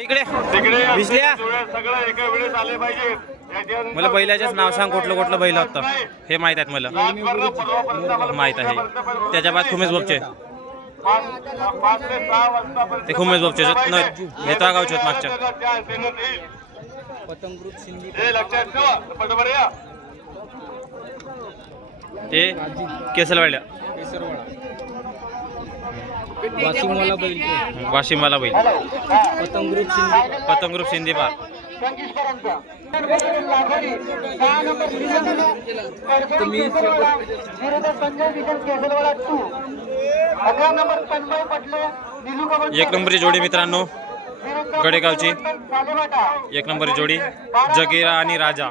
इकडे विसल्या मला बैलाचेच नाव सांग. कुठलं कुठलं बैल होतं हे माहित आहेत मला. माहित आहे त्याच्या बाद खुमेश बाबचे ते खुमेश बाबचे नेता गावचे आहेत मागच्या. ते केसरवाड्या वाशिमवाला बैल पतंग ग्रुप शिंदे पार. एक नंबरची जोडी मित्रांनो गडेगावची. एक नंबरची जोडी जगीरा आणि राजा.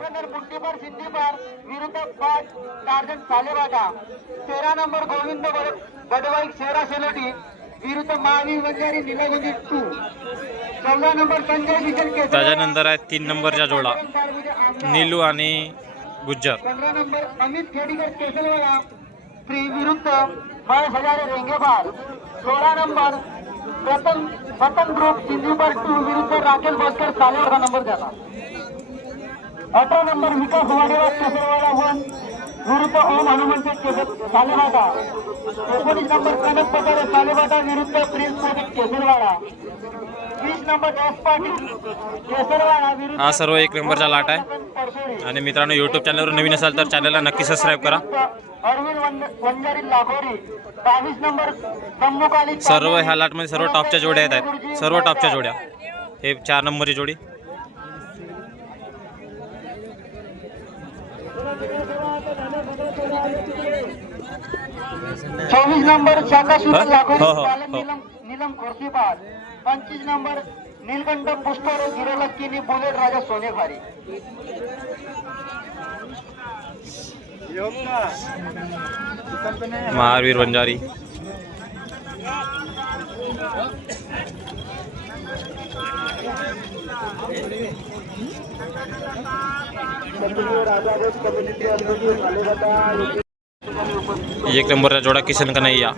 13 नंबर गोविंद गडवाई शेरा शेलोटी विरुद्ध मावी वंजारी निलागुंजी 2. 14 नंबर संजय किशन केसर. त्याच्यानंतर आहे 3 नंबरच्या जोडा नीलू आणि गुज्जर. 15 नंबर अमित खेडीकर केसरवाडा विरुद्ध महेश हजारे रेंगेबार. 16 नंबर प्रथम ग्रुप सिंधुपर 2 विरुद्ध राकेश भास्कर सालेवाडा नंबर झाला. 18 नंबर विकास वाडेवाड केसरवाडा 1 विरुद्ध ओम हनुमंत सालेवाडा. 19 नंबर कनक पठारे सालेवाडा विरुद्ध Prince Modi Kesarwada. 20 number S Patil Kesarwada विरुद्ध. हा सर्व 1 नंबरचा लाट आहे. आणि मित्रांनो यूट्यूब चॅनलवर नवीन असाल तर चॅनलला नक्की सबस्क्राईब करा. अरविंद वंजारी लाखोरी. 22 नंबर सम्मुखाली. सर्व ह्या लाटमध्ये सर्व टॉपच्या जोड्या येत आहेत. सर्व टॉपच्या जोड्या. हे 4 नंबरची जोडी. चौबीस नंबर शाकाशुर लाखोरी नीलम खुर्शीपार. 25 नंबर नीलकंठ पुष्कर गिरलक्कीनी बुलेट राजा सोनेखारी. महावीर वंजारी. एक नंबरचा जोडा किशन कन्हैया.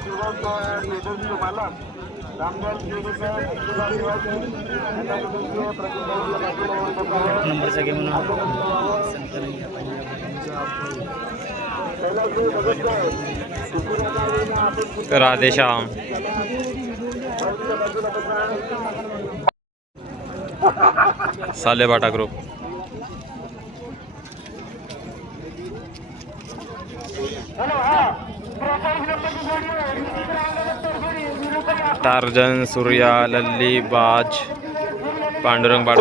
नंबरचा game Radheshyam. Salebata group. Tarzan Surya Lalli Baaz Pandurang बाळ.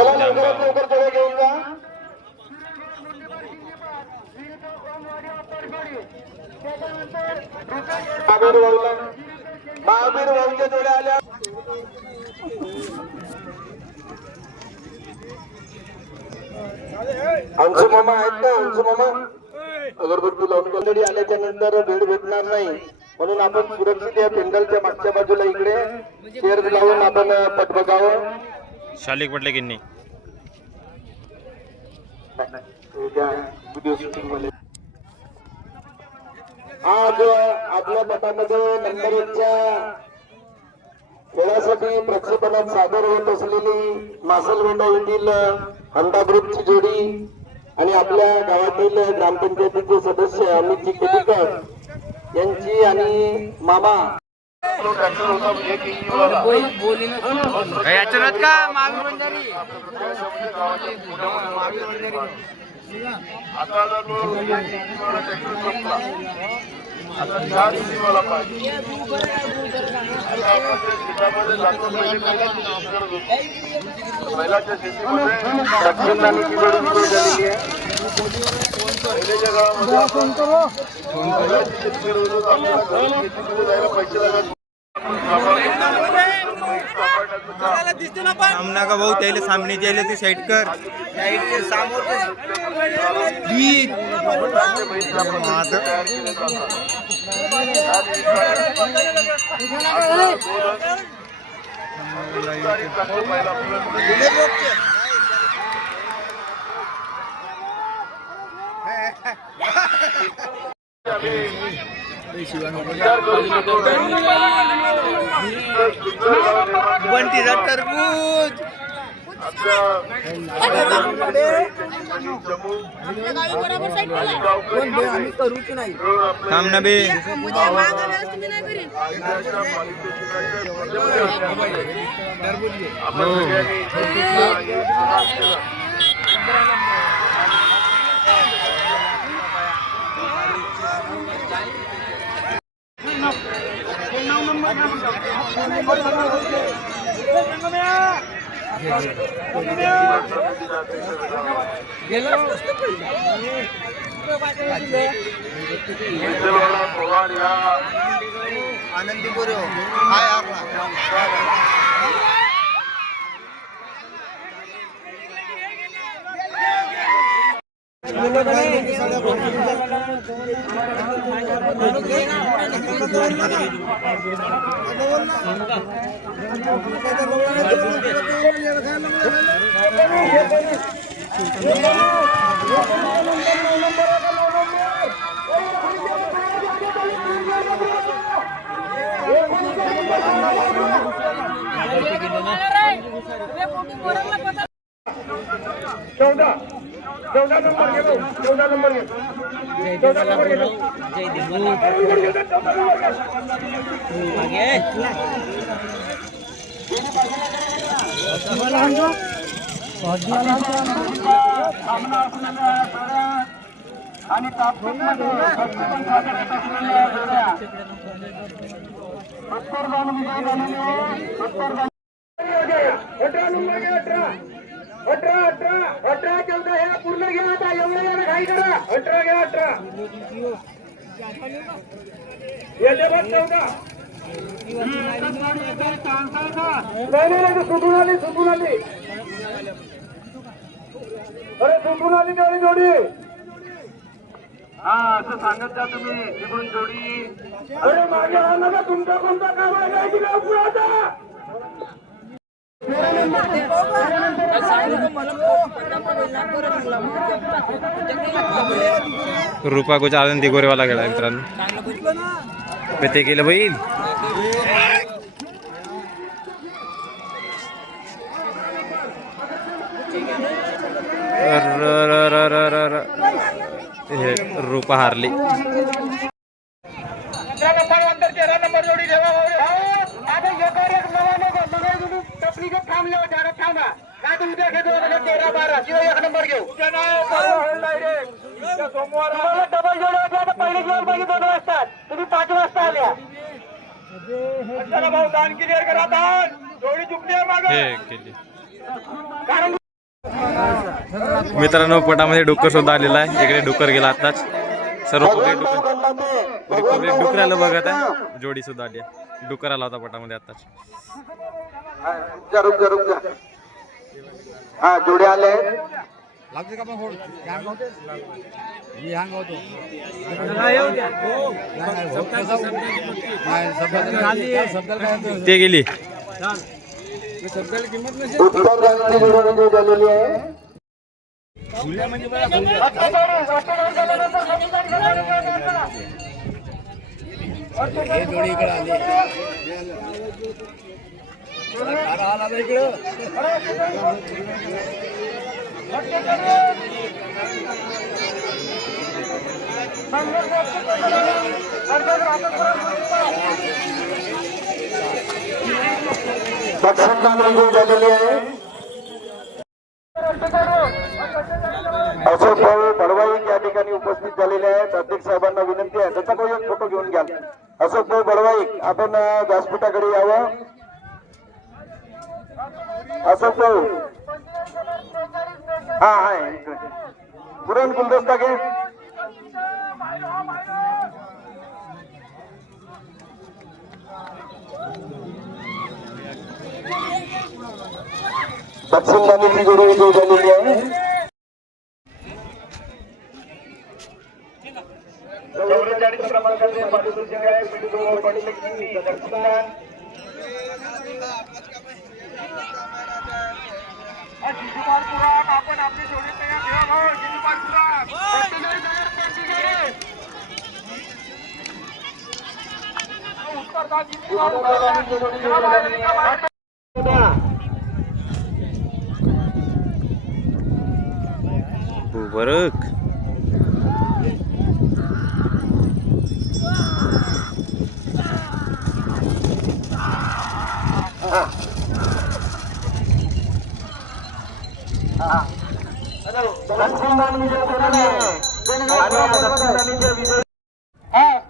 अंशु मामा आहेत का? अंशु मामा अगरबत्ती लावून गडी आल्याच्या नंतर भेट भेटणार नाही म्हणून आपण सुरक्षित या पेंडलच्या मागच्या बाजूला इकडे चेअर लावून आपण पट बघावं. शालिक पटले की नाही व्हिडिओ शूटिंग मध्ये. आज आपल्या पटामध्ये नंबर 1च्या खेळासाठी प्रक्षेपणात सादर होत असलेली मासलवेंडा येथील हंडा ग्रुपची जोडी आणि आपल्या गावातील ग्रामपंचायतीचे सदस्य अमितजी केटीकर यांची आणि मामा सामना का भाऊ त्याला सामने द्यायला ते साईड कर. साईडचे समोर बंटीचा टरबूज सामना बे आनंदी बोरे हाय आणि तात्पुरते उत्तर जाऊन विजय झालेले उत्तर 18 14 हे पूर्ण घ्या आता एवढं घाई करा 18 घ्या 18 येते बघ 14 नाही सुटून आली अरे सुटून आली तेवढी जोडी हा असं सांगत जा तुम्ही निघून जोडी अरे मागे आला ना तुमचा कोणता काम आहे की आता रुपा कुछ आनंदी गोरेवाला गेला मित्रांनो ते केलं बैल रुपा हारली नंबर जोडी थांबले होते थांबा काय तुम्ही उद्या घेतो 13-12 किंवा 1 नंबर घेऊ सोमवार डबल जोडी होती आता पहिले जेवण पाहिजे 2 वाजता तुम्ही 5 वाजता आल्या भाऊ दान क्लिअर करा दान जोडी चुकली आहे मागे कारण मित्रांनो पटामध्ये डुक्कर सुद्धा आलेला आहे इकडे डुक्कर गेला आताच सर्व पब्लिक डुकराला बघत आहे जोडी सुद्धा आली आहे डुक्कर आला होता पटामध्ये आताच हा जोडी आले ते गेली उत्तर गाण्याची जोडी झालेली आहे झालेली आहे अशोक भाऊ बडवाई या ठिकाणी उपस्थित झालेले आहेत अध्यक्ष साहेबांना विनंती आहे त्याचा काही एक फोटो घेऊन घ्या अशोक भाऊ बडवाई आपण व्यासपीठाकडे यावं अशोक भाऊ हा आहे पुरण गुलदस्ता घे दक्षिण गाण्याची जोडी विजय झालेली आहे आपण आपली जोडी तयार ठेवा बरक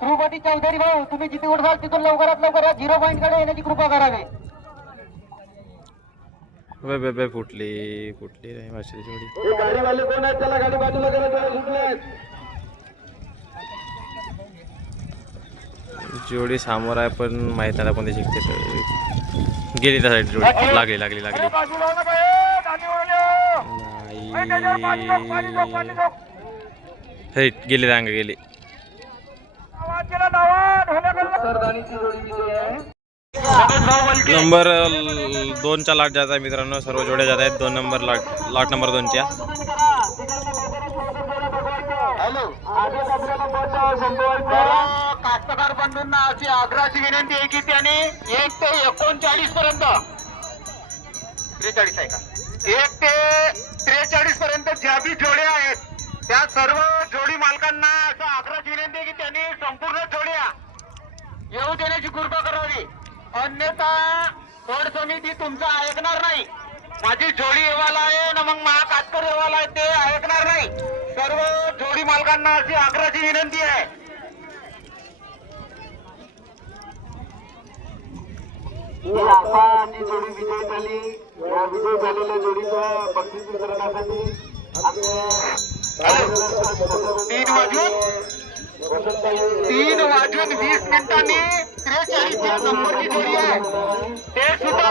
ध्रुपदी चौधरी भाऊ, तुम्ही जिथे उठाल तिथून लवकरात लवकर 0 पॉईंट कडे येण्याची कृपा करावी. बे फुटली रे माशी जोडी. गाडीवाले कोण आहेत? त्याला गाडी बाजूला करा, जोडी समोर आहे पण माहित नाही कोणती जिंकते तर. गेली त्या साईड जोडी. लागली नाही गेली रांग गेली. नंबर 2चा लाट जात आहे मित्रांनो. सर्व जोड्या जात आहेत 2 नंबर लाट नंबर 2च्या. कास्तकार बंधूंना अशी आग्रहाची विनंती आहे की त्यांनी 1 ते 39 पर्यंत 43 आहे का 1 ते 43 पर्यंत ज्या बी जोड्या आहेत त्या सर्व जोडी मालकांना असं आग्रहाची विनंती आहे की त्यांनी संपूर्ण जोड्या येऊ देण्याची कृपा करावी. अन्यथा तोड समिती तुमचं ऐकणार नाही. माझी जोडी येवाला आहे ना मग कातकर येवाला आहे ते ऐकणार नाही. सर्व जोडी मालकांना अशी आग्रहाची विनंती आहे. जी जोडी विजय झाली या विजय झालेल्या जोडीच्या बक्षीस वितरणासाठी 3:20 मिनिटांनी 43 नंबरची जोडी आहे ते सुद्धा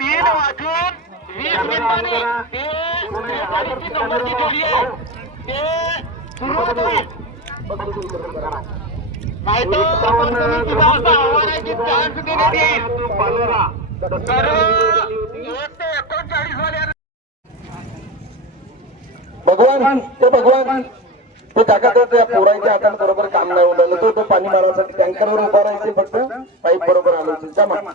3:20 मिनिटांनी ते 43 नंबरची जोडी आहे ते सुरुवात होईल. नाही तर आव्हानाची चान्स देण्यात येईल. सर्व 1 ते 39 वाल्या भगवान तो टाका त्या पोरांच्या हातात बरोबर काम नाही उडालं. तो पाणी मारायसाठी टँकरवर उभा राहायचे फक्त पाईप बरोबर आलो जा बरोबर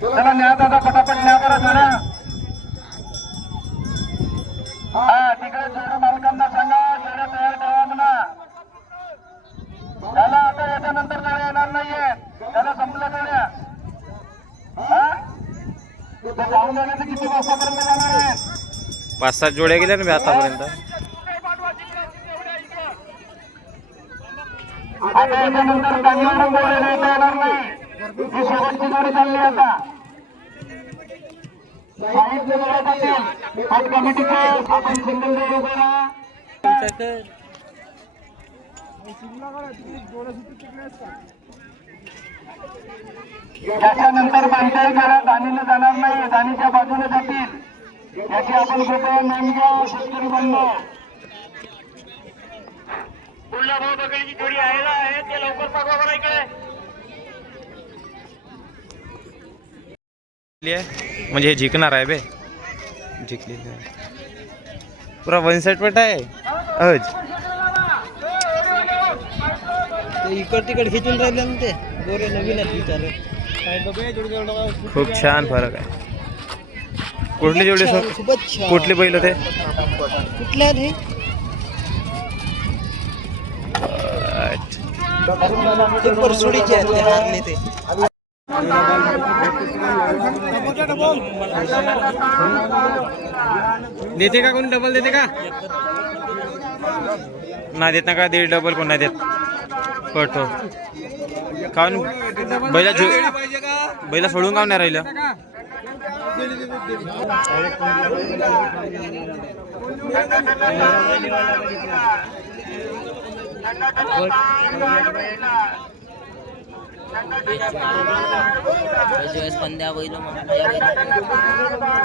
चला न्या दादा पटापट न्या बरं जरा. तिकडे जोड मालकांना सांगा जोड्या तयार ठेवा म्हणा. त्याला आता याच्यानंतर जोड्या येणार नाहीये. त्याला संपल्या जोड्या. जाऊन जाण्याचं किती वाजतापर्यंत जाणार आहेत? 5-7 जोड्या गेल्या ना मी आतापर्यंत. आता याच्यानंतर चांगल्या जोड्या देता येणार नाही. ही शेवटची जोडी चालली आता. साहित्य जोड्या जातील. आज कमिटीचे आपण सिंगल जोडी करा. त्याच्यानंतर पंचायत करा. दानीला जाणार नाही. दानीच्या बाजूने जातील. याची आपण कृपया नोंद घ्या शेतकरी बंधू. पुढला भाऊ बघायची जोडी आहे ते लवकर पाठवा बरं इकडे. म्हणजे हे जिंकणार आहे बे. जिंकली पुरा 1 साइड पट आहे. इकड तिकड खिचून राहिले ना ते गोरे नवीन आहेत विचार. खूप छान फरक आहे. कुठली जोडी सर? कुठली बैल होते? कुठल्या रे परसोडीचे आहेत ते हारले ते. देते का कोणी डबल देते का? नाही देत ना का? दीड डबल कोण नाही देत. पट हो काऊन बैला सोडून काऊन नाही राहिलं?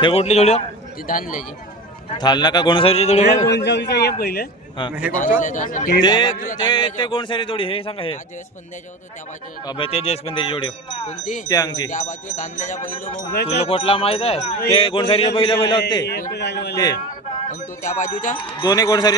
हे कुठली जोडी? ती धानल्याची थालना का गोणसारीची जोडी? पहिले ते गोणसारी जोडी हे सांगा. हे जयस पंद्याच्या होतो त्या बाजूला. अबे ते जयस्पंदीची जोडी कोणती? त्या अंगची. त्या बाजूला धानल्याच्या बैल तुला कोटला माहित आहे? ते गोणसारीचे बैल होते ते. आणि तो त्या बाजूच्या दोन्ही गोणसारी